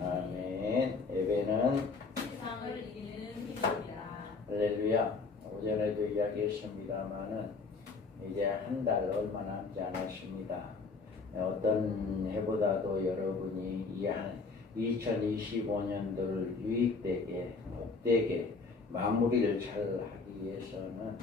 아멘. 예배는 세상을 이기는 힘입니다. 할렐루야. 오전에도 이야기했습니다마는 이제 한 달 얼마 남지 않았습니다. 어떤 해보다도 여러분이 2025년도를 유익되게 복되게 마무리를 잘 하기 위해서는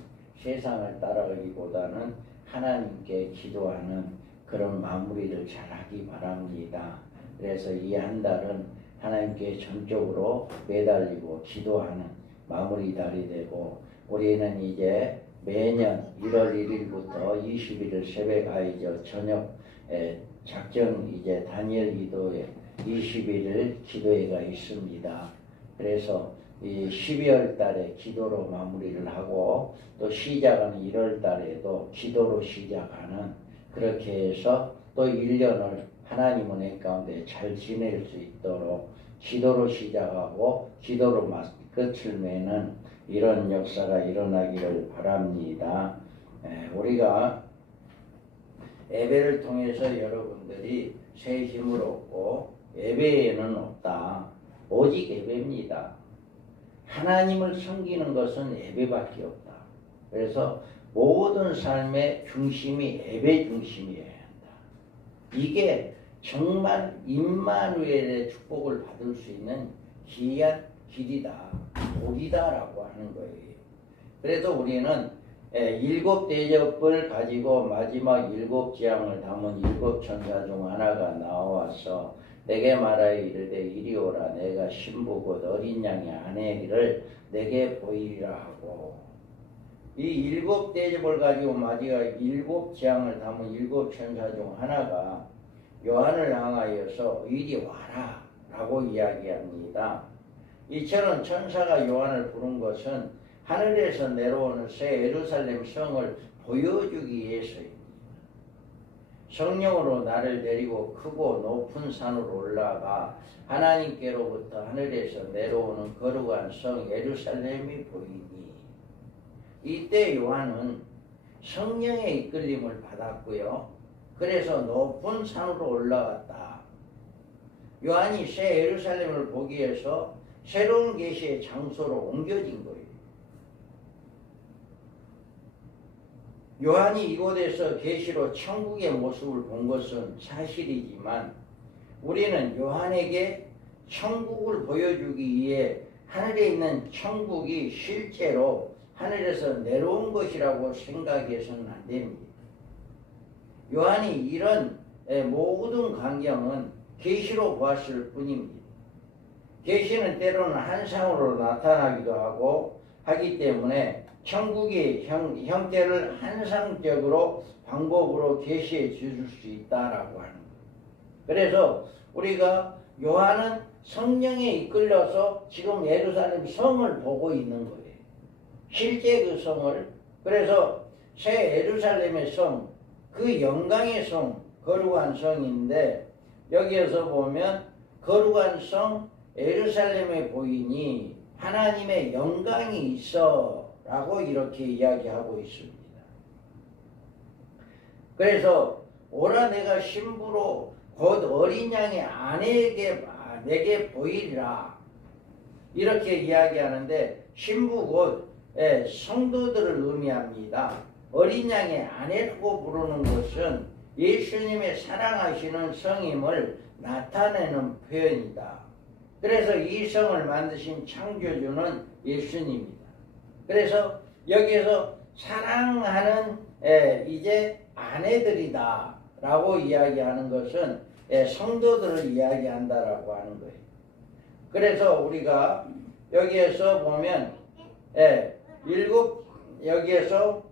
세상을 따라가기보다는 하나님께 기도하는 그런 마무리를 잘 하기 바랍니다. 그래서 이 한 달은 하나님께 전적으로 매달리고 기도하는 마무리 달이 되고, 우리는 이제 매년 1월 1일부터 21일 새벽 저녁 작정 이제 다니엘 기도에 21일 기도회가 있습니다. 그래서 이 12월 달에 기도로 마무리를 하고, 또 시작은 1월 달에도 기도로 시작하는, 그렇게 해서 또 1년을 하나님 은혜 가운데 잘 지낼 수 있도록 기도로 시작하고 기도로 끝을 맺는 이런 역사가 일어나기를 바랍니다. 우리가 예배를 통해서 여러분들이 새 힘을 얻고, 예배에는 없다. 오직 예배입니다. 하나님을 섬기는 것은 예배밖에 없다. 그래서 모든 삶의 중심이 예배 중심이어야 한다. 이게 정말 임마누엘의 축복을 받을 수 있는 귀한 길이다, 복이다라고 하는 거예요. 그래서 우리는 7 대접을 가지고 마지막 7 재앙을 담은 7 천사 중 하나가 나와서 내게 말하여 이르되 이리 오라. 내가 신부 곧 어린 양의 아내를 내게 보이리라 하고, 이 7 대접을 가지고 마지막 7 재앙을 담은 7 천사 중 하나가 요한을 향하여서 이리 와라 라고 이야기합니다. 이처럼 천사가 요한을 부른 것은 하늘에서 내려오는 새 예루살렘 성을 보여주기 위해서입니다. 성령으로 나를 데리고 크고 높은 산으로 올라가 하나님께로부터 하늘에서 내려오는 거룩한 성 예루살렘이 보이니, 이때 요한은 성령의 이끌림을 받았고요. 그래서 높은 산으로 올라갔다. 요한이 새 예루살렘을 보기 위해서 새로운 계시의 장소로 옮겨진 거예요. 요한이 이곳에서 계시로 천국의 모습을 본 것은 사실이지만, 우리는 요한에게 천국을 보여주기 위해 하늘에 있는 천국이 실제로 하늘에서 내려온 것이라고 생각해서는 안 됩니다. 요한이 이런 모든 광경은 계시로 보았을 뿐입니다. 계시는 때로는 한상으로 나타나기도 하고 하기 때문에 천국의 형태를 한상적으로 방법으로 계시해 줄 수 있다라고 하는 거예요. 그래서 우리가 요한은 성령에 이끌려서 지금 예루살렘 성을 보고 있는 거예요. 실제 그 성을. 그래서 새 예루살렘의 성, 그 영광의 성, 거룩한 성인데, 여기에서 보면 거룩한 성 예루살렘에 보이니 하나님의 영광이 있어 라고 이렇게 이야기하고 있습니다. 그래서 오라 내가 신부로 곧 어린 양의 아내에게 내게 보이리라 이렇게 이야기하는데, 신부 곧 성도들을 의미합니다. 어린 양의 아내라고 부르는 것은 예수님의 사랑하시는 성임을 나타내는 표현이다. 그래서 이 성을 만드신 창조주는 예수님입니다. 그래서 여기에서 사랑하는 이제 아내들이다 라고 이야기하는 것은 성도들을 이야기한다라고 하는 거예요. 그래서 우리가 여기에서 보면 여기에서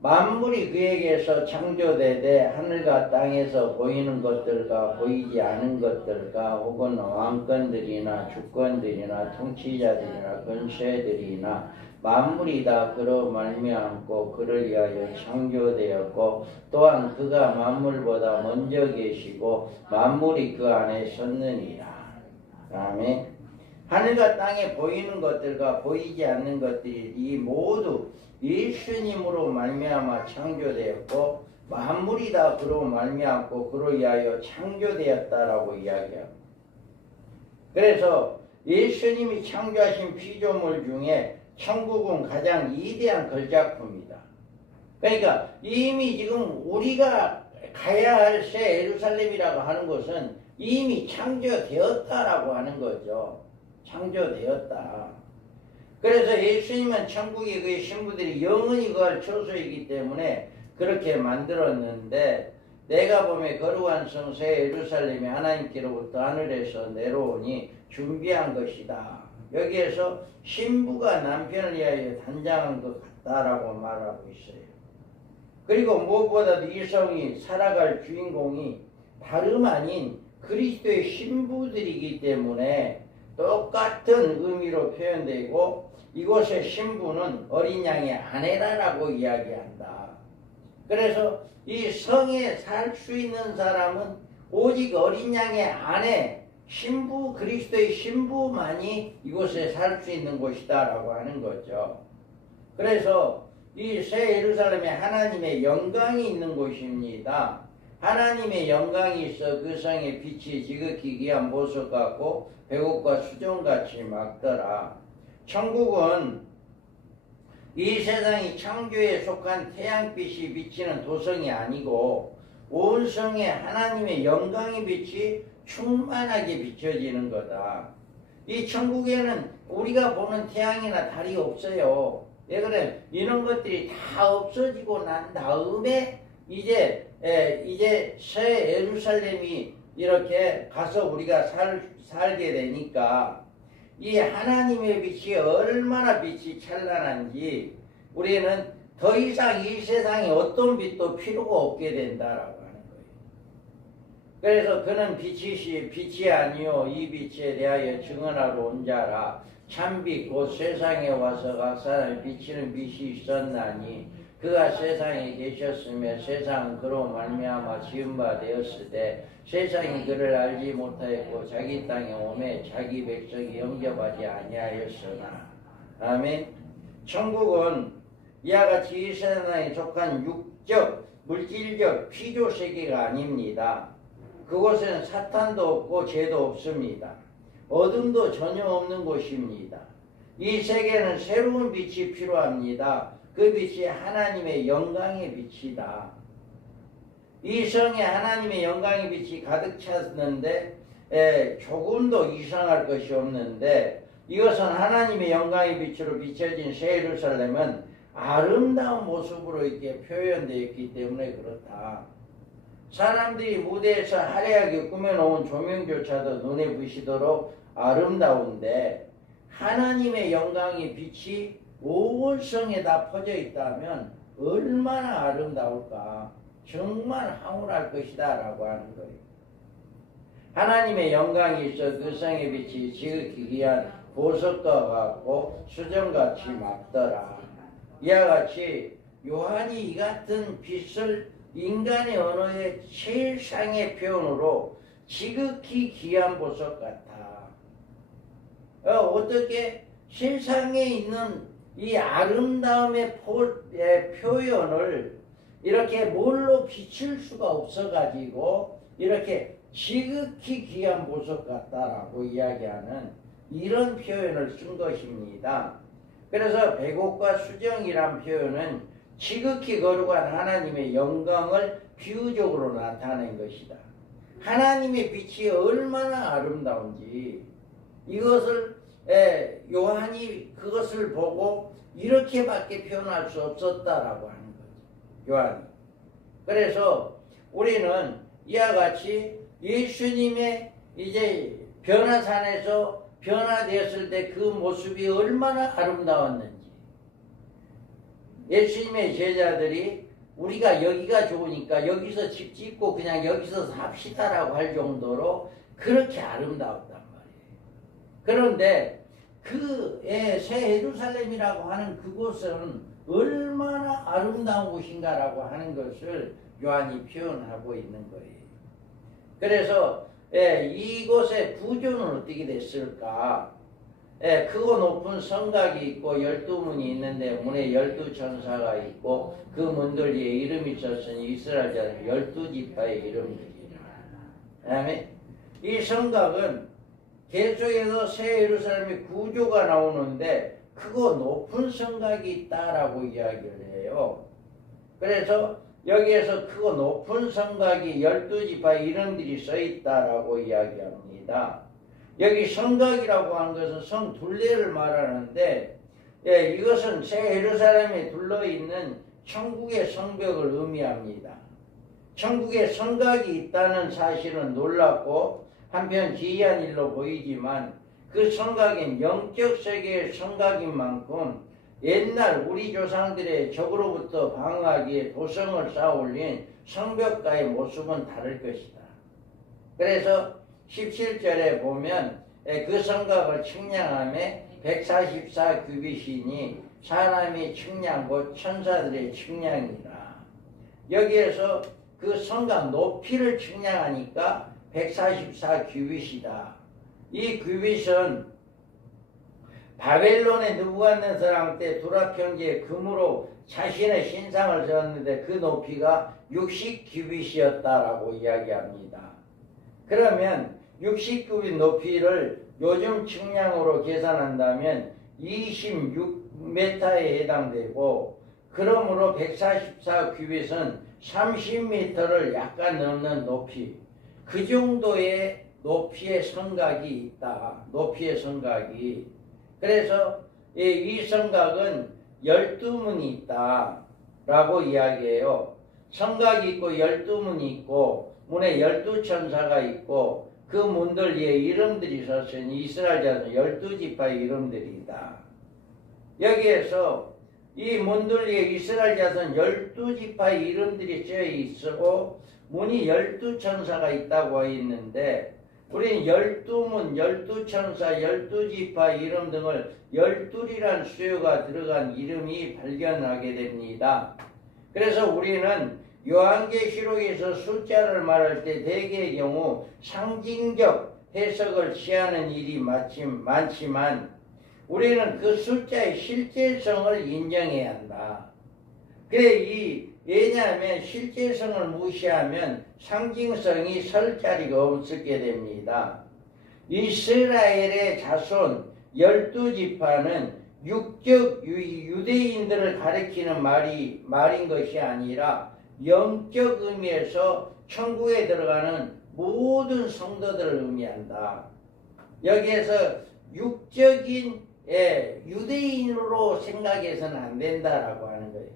만물이 그에게서 창조되되 하늘과 땅에서 보이는 것들과 보이지 않은 것들과 혹은 왕권들이나 주권들이나 통치자들이나 권세들이나 만물이 다 그로 말미암고 그를 위하여 창조되었고, 또한 그가 만물보다 먼저 계시고 만물이 그 안에 섰느니라. 다음에 하늘과 땅에 보이는 것들과 보이지 않는 것들이 이 모두 예수님으로 말미암아 창조되었고, 만물이 다 그로 말미암고 그로 인하여 창조되었다라고 이야기합니다. 그래서 예수님이 창조하신 피조물 중에 천국은 가장 위대한 걸작품이다. 그러니까 이미 지금 우리가 가야 할 새 예루살렘이라고 하는 것은 이미 창조되었다라고 하는 거죠. 창조되었다. 그래서 예수님은 천국의 그 신부들이 영원히 거할 처소이기 때문에 그렇게 만들었는데, 내가 보면 거룩한 성 새 예루살렘이 하나님께로부터 하늘에서 내려오니 준비한 것이다. 여기에서 신부가 남편을 위하여 단장한 것 같다라고 말하고 있어요. 그리고 무엇보다도 이 성이 살아갈 주인공이 다름 아닌 그리스도의 신부들이기 때문에 똑같은 의미로 표현되고, 이곳의 신부는 어린 양의 아내라고 이야기한다. 그래서 이 성에 살 수 있는 사람은 오직 어린 양의 아내, 신부, 그리스도의 신부만이 이곳에 살 수 있는 곳이다라고 하는 거죠. 그래서 이 새 예루살렘에 하나님의 영광이 있는 곳입니다. 하나님의 영광이 있어 그 성의 빛이 지극히 귀한 보석 같고 백옥과 수정같이 막더라. 천국은 이 세상이 창조에 속한 태양빛이 비치는 도성이 아니고 온 성에 하나님의 영광의 빛이 충만하게 비춰지는 거다. 이 천국에는 우리가 보는 태양이나 달이 없어요. 왜 그래? 이런 것들이 다 없어지고 난 다음에 이제 새 예루살렘이 이렇게 가서 우리가 살게 되니까 이 하나님의 빛이 얼마나 빛이 찬란한지 우리는 더 이상 이 세상에 어떤 빛도 필요가 없게 된다라고 하는 거예요. 그래서 그는 빛이 아니요 이 빛에 대하여 증언하러 온 자라. 참빛 곧 세상에 와서 각 사람이 비치는 빛이 있었나니 그가 세상에 계셨으며 세상은 그로 말미암아 지은 바 되었을 때 세상이 그를 알지 못하였고 자기 땅에 오매 자기 백성이 영접하지 아니하였으나. 아멘. 천국은 이와 같이 이 세상에 속한 육적 물질적 피조 세계가 아닙니다. 그곳에는 사탄도 없고 죄도 없습니다. 어둠도 전혀 없는 곳입니다. 이 세계는 새로운 빛이 필요합니다. 그 빛이 하나님의 영광의 빛이다. 이 성에 하나님의 영광의 빛이 가득 찼는데 조금도 이상할 것이 없는데, 이것은 하나님의 영광의 빛으로 비춰진 새 예루살렘은 아름다운 모습으로 이렇게 표현되어 있기 때문에 그렇다. 사람들이 무대에서 화려하게 꾸며놓은 조명조차도 눈에 부시도록 아름다운데 하나님의 영광의 빛이 온 성에다 퍼져 있다면 얼마나 아름다울까. 정말 황홀할 것이다 라고 하는 거예요. 하나님의 영광이 있어 그 성의 빛이 지극히 귀한 보석과 같고 수정같이 막더라. 이와 같이 요한이 이 같은 빛을 인간의 언어의 최상의 표현으로 지극히 귀한 보석 같아. 어떻게 세상에 있는 이 아름다움의 표현을 이렇게 뭘로 비칠 수가 없어가지고 이렇게 지극히 귀한 보석 같다라고 이야기하는 이런 표현을 쓴 것입니다. 그래서 백옥과 수정이란 표현은 지극히 거룩한 하나님의 영광을 비유적으로 나타낸 것이다. 하나님의 빛이 얼마나 아름다운지 이것을 요한이 그것을 보고 이렇게밖에 표현할 수 없었다라고 하는 거죠. 요한이. 그래서 우리는 이와 같이 예수님의 이제 변화산에서 변화되었을 때 그 모습이 얼마나 아름다웠는지, 예수님의 제자들이 우리가 여기가 좋으니까 여기서 집 짓고 그냥 여기서 삽시다라고 할 정도로 그렇게 아름다웠단 말이에요. 그런데 그 새 예루살렘이라고 하는 그곳은 얼마나 아름다운 곳인가라고 하는 것을 요한이 표현하고 있는 거예요. 그래서 이곳의 구조는 어떻게 됐을까? 크고 높은 성곽이 있고 12문이 있는데 문에 12천사가 있고 그 문들 위에 이름이 있었으니 이스라엘 자는 12지파의 이름들이라. 그 다음에 이 성곽은 계속해서 새 예루살렘의 구조가 나오는데 크고 높은 성곽이 있다라고 이야기를 해요. 그래서 여기에서 크고 높은 성곽이 12지파의 이름들이 써 있다라고 이야기합니다. 여기 성곽이라고 하는 것은 성 둘레를 말하는데 이것은 새 예루살렘에 둘러있는 천국의 성벽을 의미합니다. 천국에 성곽이 있다는 사실은 놀랍고 한편 기이한 일로 보이지만 그 성곽인 영적 세계의 성곽인 만큼 옛날 우리 조상들의 적으로부터 방어하기에 도성을 쌓아올린 성벽가의 모습은 다를 것이다. 그래서 17절에 보면 그 성곽을 측량하며 144규빗이니 사람이 측량 곧 천사들의 측량이라. 여기에서 그 성곽 높이를 측량하니까 144규빗이다. 이 규빗은 바벨론의 느부갓네살 때 두랍 형제의 금으로 자신의 신상을 지었는데 그 높이가 60규빗이었다라고 이야기합니다. 그러면 60규빗 높이를 요즘 측량으로 계산한다면 26m에 해당되고, 그러므로 144규빗은 30m를 약간 넘는 높이, 그 정도의 높이의 성곽이 있다. 높이의 성곽이. 그래서 이 성곽은 12문이 있다라고 이야기해요. 성곽이 있고 12문이 있고 문에 12천사가 있고 그 문들 위에 이름들이 섰으니 이스라엘 자손 12지파의 이름들이다. 여기에서 이 문들 위에 이스라엘 자손 12지파의 이름들이 쓰여 있고 문이 12천사가 있다고 있는데, 우리는 12문, 12천사, 12지파 이름 등을 12이란 수요가 들어간 이름이 발견하게 됩니다. 그래서 우리는 요한계시록에서 숫자를 말할 때 대개의 경우 상징적 해석을 취하는 일이 많지만 우리는 그 숫자의 실제성을 인정해야 한다. 왜냐하면 실제성을 무시하면 상징성이 설 자리가 없게 됩니다. 이스라엘의 자손 12지파는 육적 유대인들을 가리키는 말인 것이 아니라 영적 의미에서 천국에 들어가는 모든 성도들을 의미한다. 여기에서 육적인 유대인으로 생각해서는 안 된다라고 하는 거예요.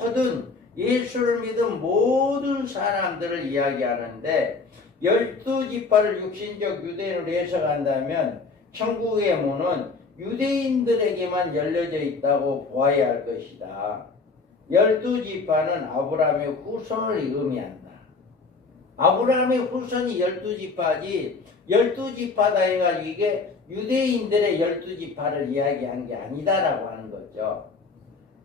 모든 예수를 믿은 모든 사람들을 이야기하는데 12지파를 육신적 유대인으로 해석한다면 천국의 문은 유대인들에게만 열려져 있다고 보아야 할 것이다. 12지파는 아브라함의 후손을 의미한다. 아브라함의 후손이 12지파지 12지파다 해가지고 이게 유대인들의 12지파를 이야기한 게 아니다라고 하는 거죠.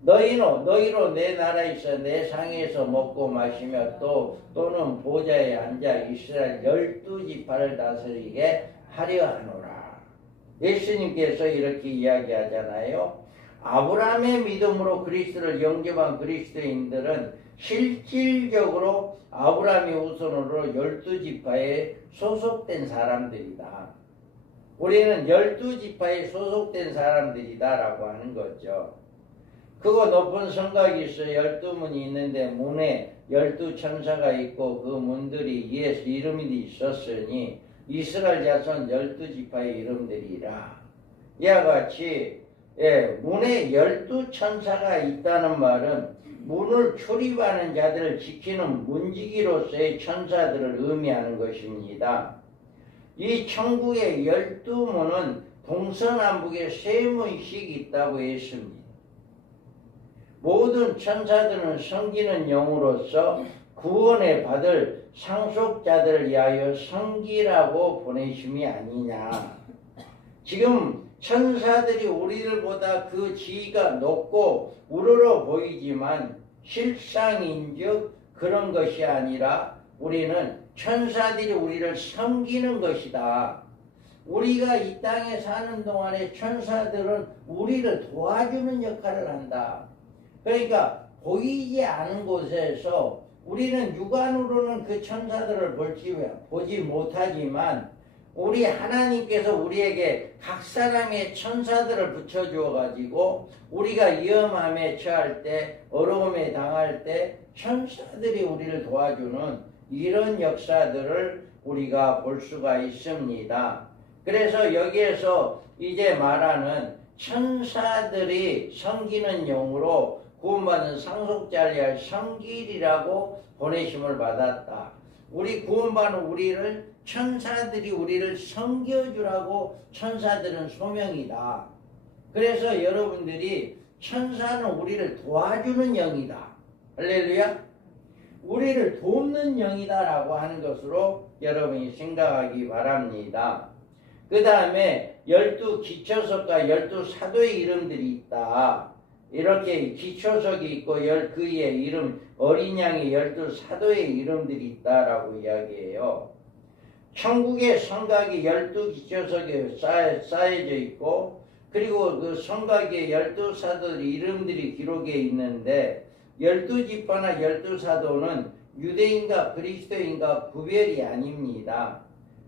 너희로 내 나라에 있어 내 상에서 먹고 마시며 또는 보좌에 앉아 이스라엘 12지파를 다스리게 하려 하노라. 예수님께서 이렇게 이야기하잖아요. 아브라함의 믿음으로 그리스도를 영접한 그리스도인들은 실질적으로 아브라함의 후손으로 12지파에 소속된 사람들이다. 우리는 12지파에 소속된 사람들이다라고 하는 거죠. 크고 높은 성곽이 있어 12문이 있는데 문에 12천사가 있고 그 문들이 위에서 이름이 있었으니 이스라엘 자손 12지파의 이름들이라. 이와 같이 문에 12천사가 있다는 말은 문을 출입하는 자들을 지키는 문지기로서의 천사들을 의미하는 것입니다. 이 천국의 12문은 동서남북에 3문씩 있다고 했습니다. 모든 천사들은 섬기는 영으로서 구원에 받을 상속자들을 위하여 섬기라고 보내심이 아니냐. 지금 천사들이 우리들보다 그 지위가 높고 우러러 보이지만 실상인즉 그런 것이 아니라 우리는 천사들이 우리를 섬기는 것이다. 우리가 이 땅에 사는 동안에 천사들은 우리를 도와주는 역할을 한다. 그러니까 보이지 않은 곳에서 우리는 육안으로는 그 천사들을 보지 못하지만 우리 하나님께서 우리에게 각 사람의 천사들을 붙여주어 가지고 우리가 위험함에 처할 때, 어려움에 당할 때 천사들이 우리를 도와주는 이런 역사들을 우리가 볼 수가 있습니다. 그래서 여기에서 이제 말하는 천사들이 섬기는 영으로 구원받은 상속자를 섬기리라고 보내심을 받았다. 우리 구원받은 우리를 천사들이 우리를 섬겨주라고 천사들은 소명이다. 그래서 여러분들이 천사는 우리를 도와주는 영이다. 할렐루야. 우리를 돕는 영이다라고 하는 것으로 여러분이 생각하기 바랍니다. 그 다음에 12기초석과 12사도의 이름들이 있다. 이렇게 기초석이 있고 그의 이름 어린 양의 12사도의 이름들이 있다라고 이야기해요. 천국의 성곽이 12기초석에 쌓여져 있고 그리고 그 성곽의 12사도의 이름들이 기록에 있는데 12지파나 12사도는 유대인과 그리스도인과 구별이 아닙니다.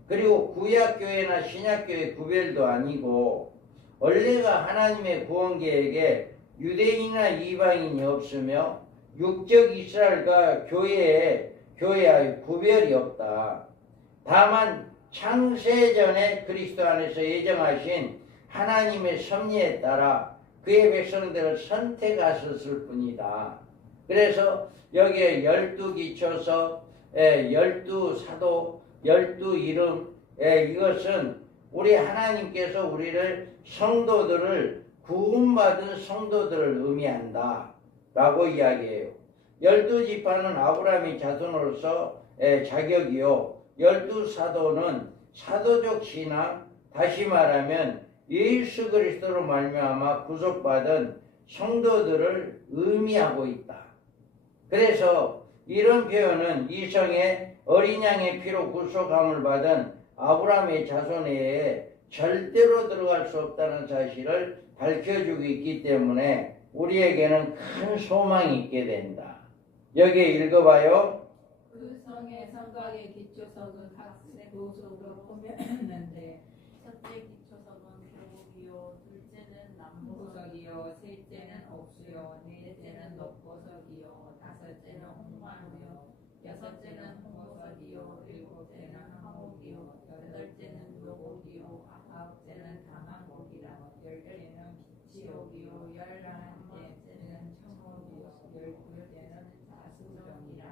그리고 구약교회나 신약교회 구별도 아니고 원래가 하나님의 구원계획에 유대인이나 이방인이 없으며 육적 이스라엘과 교회의 구별이 없다. 다만 창세전에 그리스도 안에서 예정하신 하나님의 섭리에 따라 그의 백성들을 선택하셨을 뿐이다. 그래서 여기에 12기초석, 12사도, 12이름, 이것은 우리 하나님께서 우리를 성도들을 구원받은 성도들을 의미한다 라고 이야기해요. 12지파는 아브라함의 자손으로서 자격이요 12사도는 사도적 신앙, 다시 말하면 예수 그리스도로 말미암아 구속받은 성도들을 의미하고 있다. 그래서 이런 표현은 이성의 어린 양의 피로 구속함을 받은 아브라함의 자손에 절대로 들어갈 수 없다는 사실을 밝혀주고 있기 때문에 우리에게는 큰 소망이 있게 된다. 여기에 읽어봐요. 그 성의 성곽의 기초석은 각색 도석으로 꾸몄는데 첫째 기초석은 벽옥이요 둘째는 남보석이요 셋째는 옥수요 넷째는 녹보석이요 다섯째는 홍마루요 여섯째는 홍보석이요 일곱째는 항옥이요 여덟째는 묘옥이요 아홉째는 다만옥이라 열째는 비치옥이요 열하나째는 청옥이요 열두째는 자수정이라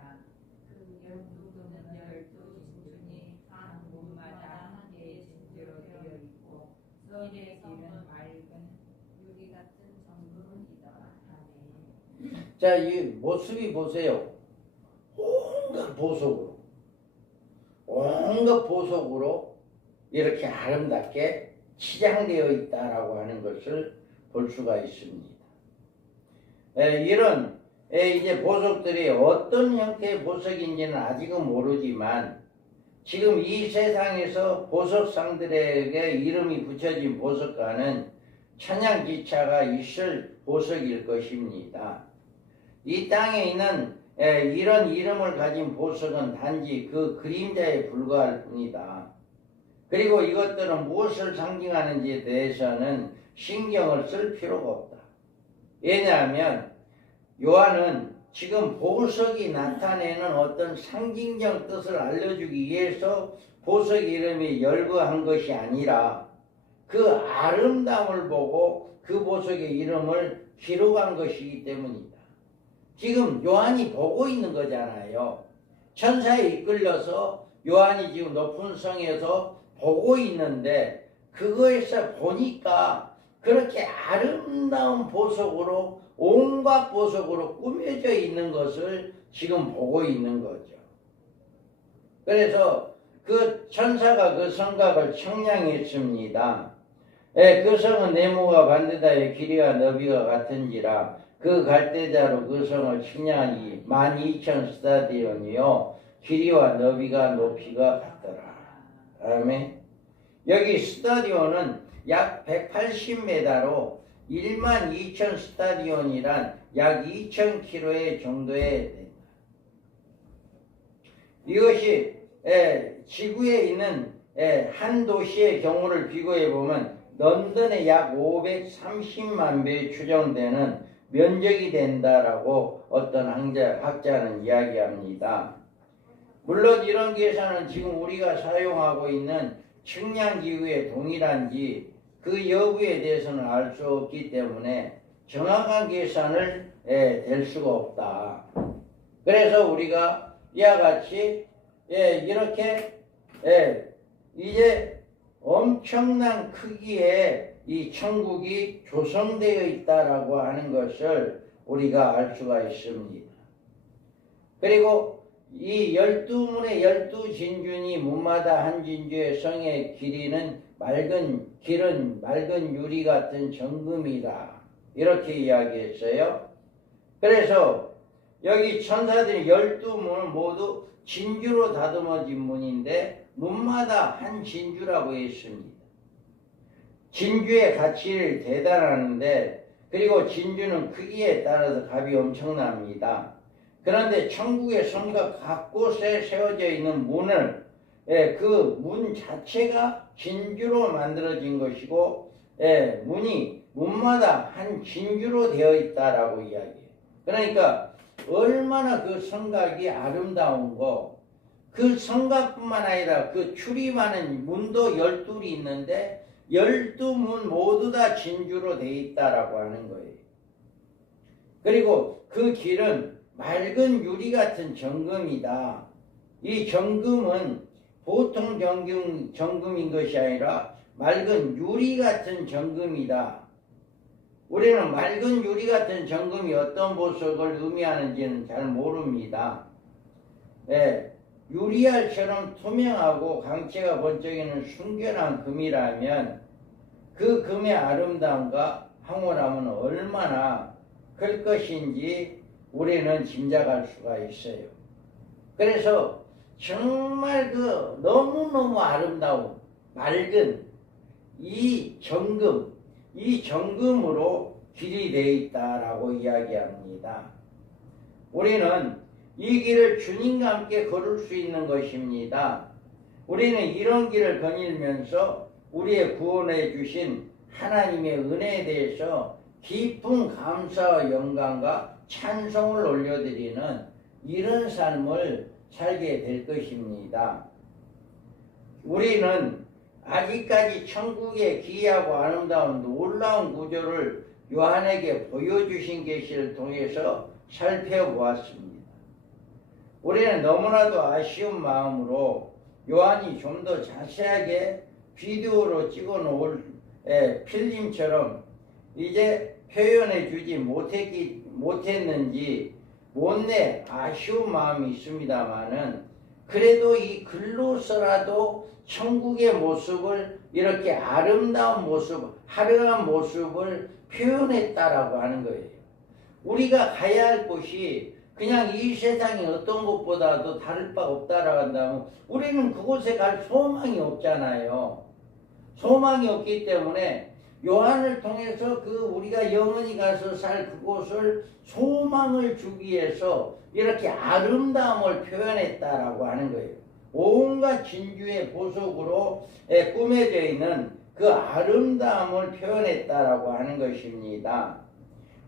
그 12구는 12진중이 한 문마다 한 개의 진주로 되어 있고 서의 길은 맑은 유리 같은 정금이더라. 아멘. 자, 이 모습이 보세요. 온갖 보석으로 이렇게 아름답게 치장되어 있다라고 하는 것을 볼 수가 있습니다. 이런 이제 보석들이 어떤 형태의 보석인지는 아직은 모르지만 지금 이 세상에서 보석상들에게 이름이 붙여진 보석과는 천양지차가 있을 보석일 것입니다. 이 땅에 있는 이런 이름을 가진 보석은 단지 그 그림자에 불과할 뿐이다. 그리고 이것들은 무엇을 상징하는지에 대해서는 신경을 쓸 필요가 없다. 왜냐하면 요한은 지금 보석이 나타내는 어떤 상징적 뜻을 알려주기 위해서 보석 이름이 열거한 것이 아니라 그 아름다움을 보고 그 보석의 이름을 기록한 것이기 때문이다. 지금 요한이 보고 있는 거잖아요. 천사에 이끌려서 요한이 지금 높은 성에서 보고 있는데 그거에서 보니까 그렇게 아름다운 보석으로 온갖 보석으로 꾸며져 있는 것을 지금 보고 있는 거죠. 그래서 그 천사가 그 성곽을 청량했습니다. 그 성은 네모가 반듯하여 길이와 너비가 같은지라 그 갈대자로 그 성을 측량하니 12,000스타디온이요 길이와 너비가 높이가 같더라. 다음에 여기 스타디온은 약 180m로 12,000 스타디온이란 약 2,000km 정도에 된다. 이것이 지구에 있는 한 도시의 경우를 비교해 보면 런던의 약 530만 배 추정되는 면적이 된다라고 어떤 학자는 이야기합니다. 물론 이런 계산은 지금 우리가 사용하고 있는 측량기구에 동일한지 그 여부에 대해서는 알 수 없기 때문에 정확한 계산을 될 수가 없다. 그래서 우리가 이와 같이 이렇게 이제 엄청난 크기의 이 천국이 조성되어 있다라고 하는 것을 우리가 알 수가 있습니다. 그리고 이 12문의 12진주니 문마다 한 진주의 성의 길이는 맑은 유리 같은 정금이다. 이렇게 이야기했어요. 그래서 여기 천사들이 12문은 모두 진주로 다듬어진 문인데 문마다 한 진주라고 했습니다. 진주의 가치를 대단하는데 그리고 진주는 크기에 따라서 값이 엄청납니다. 그런데 천국의 성과 각곳에 세워져 있는 문을 그 문 자체가 진주로 만들어진 것이고 문이 문마다 한 진주로 되어 있다라고 이야기해요. 그러니까 얼마나 그 성곽이 아름다운 거, 그 성곽뿐만 아니라 그 출입하는 문도 12이 있는데 12문 모두 다 진주로 되어 있다라고 하는 거예요. 그리고 그 길은 맑은 유리 같은 정금이다. 이 정금은 보통 정금인 것이 아니라 맑은 유리 같은 정금이다. 우리는 맑은 유리 같은 정금이 어떤 보석을 의미하는지는 잘 모릅니다. 유리알처럼 투명하고 강체가 번쩍이는 순결한 금이라면 그 금의 아름다움과 황홀함은 얼마나 클 것인지 우리는 짐작할 수가 있어요. 그래서 정말 그 너무너무 아름다운 맑은 이 정금으로 길이 되어 있다라고 이야기합니다. 우리는 이 길을 주님과 함께 걸을 수 있는 것입니다. 우리는 이런 길을 거닐면서 우리의 구원해 주신 하나님의 은혜에 대해서 깊은 감사와 영광과 찬송을 올려드리는 이런 삶을 살게 될 것입니다. 우리는 아직까지 천국의 기이하고 아름다운 놀라운 구조를 요한에게 보여주신 계시를 통해서 살펴보았습니다. 우리는 너무나도 아쉬운 마음으로 요한이 좀 더 자세하게 비디오로 찍어 놓을 필름처럼 이제 표현해 주지 못했는지 못내 아쉬운 마음이 있습니다만은 그래도 이 글로서라도 천국의 모습을 이렇게 아름다운 모습, 화려한 모습을 표현했다라고 하는 거예요. 우리가 가야 할 곳이 그냥 이 세상이 어떤 곳보다도 다를 바 없다라고 한다면 우리는 그곳에 갈 소망이 없잖아요. 소망이 없기 때문에 요한을 통해서 그 우리가 영원히 가서 살 그곳을 소망을 주기 위해서 이렇게 아름다움을 표현했다라고 하는 거예요. 온갖 진주의 보석으로 꾸며져 있는 그 아름다움을 표현했다라고 하는 것입니다.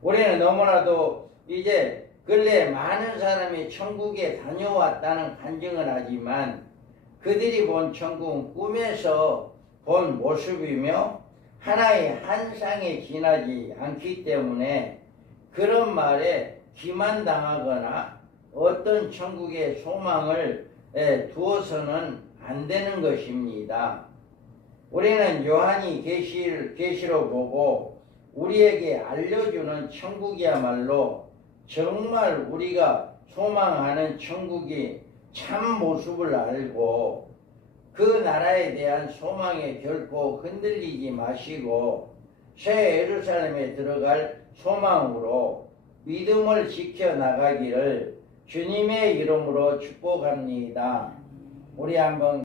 우리는 너무나도 이제 근래 많은 사람이 천국에 다녀왔다는 간증을 하지만 그들이 본 천국은 꿈에서 본 모습이며 하나의 한상에 지나지 않기 때문에 그런 말에 기만당하거나 어떤 천국의 소망을 두어서는 안 되는 것입니다. 우리는 요한이 계시로 보고 우리에게 알려주는 천국이야말로 정말 우리가 소망하는 천국이 참 모습을 알고 그 나라에 대한 소망에 결코 흔들리지 마시고 새 예루살렘에 들어갈 소망으로 믿음을 지켜나가기를 주님의 이름으로 축복합니다. 우리 한번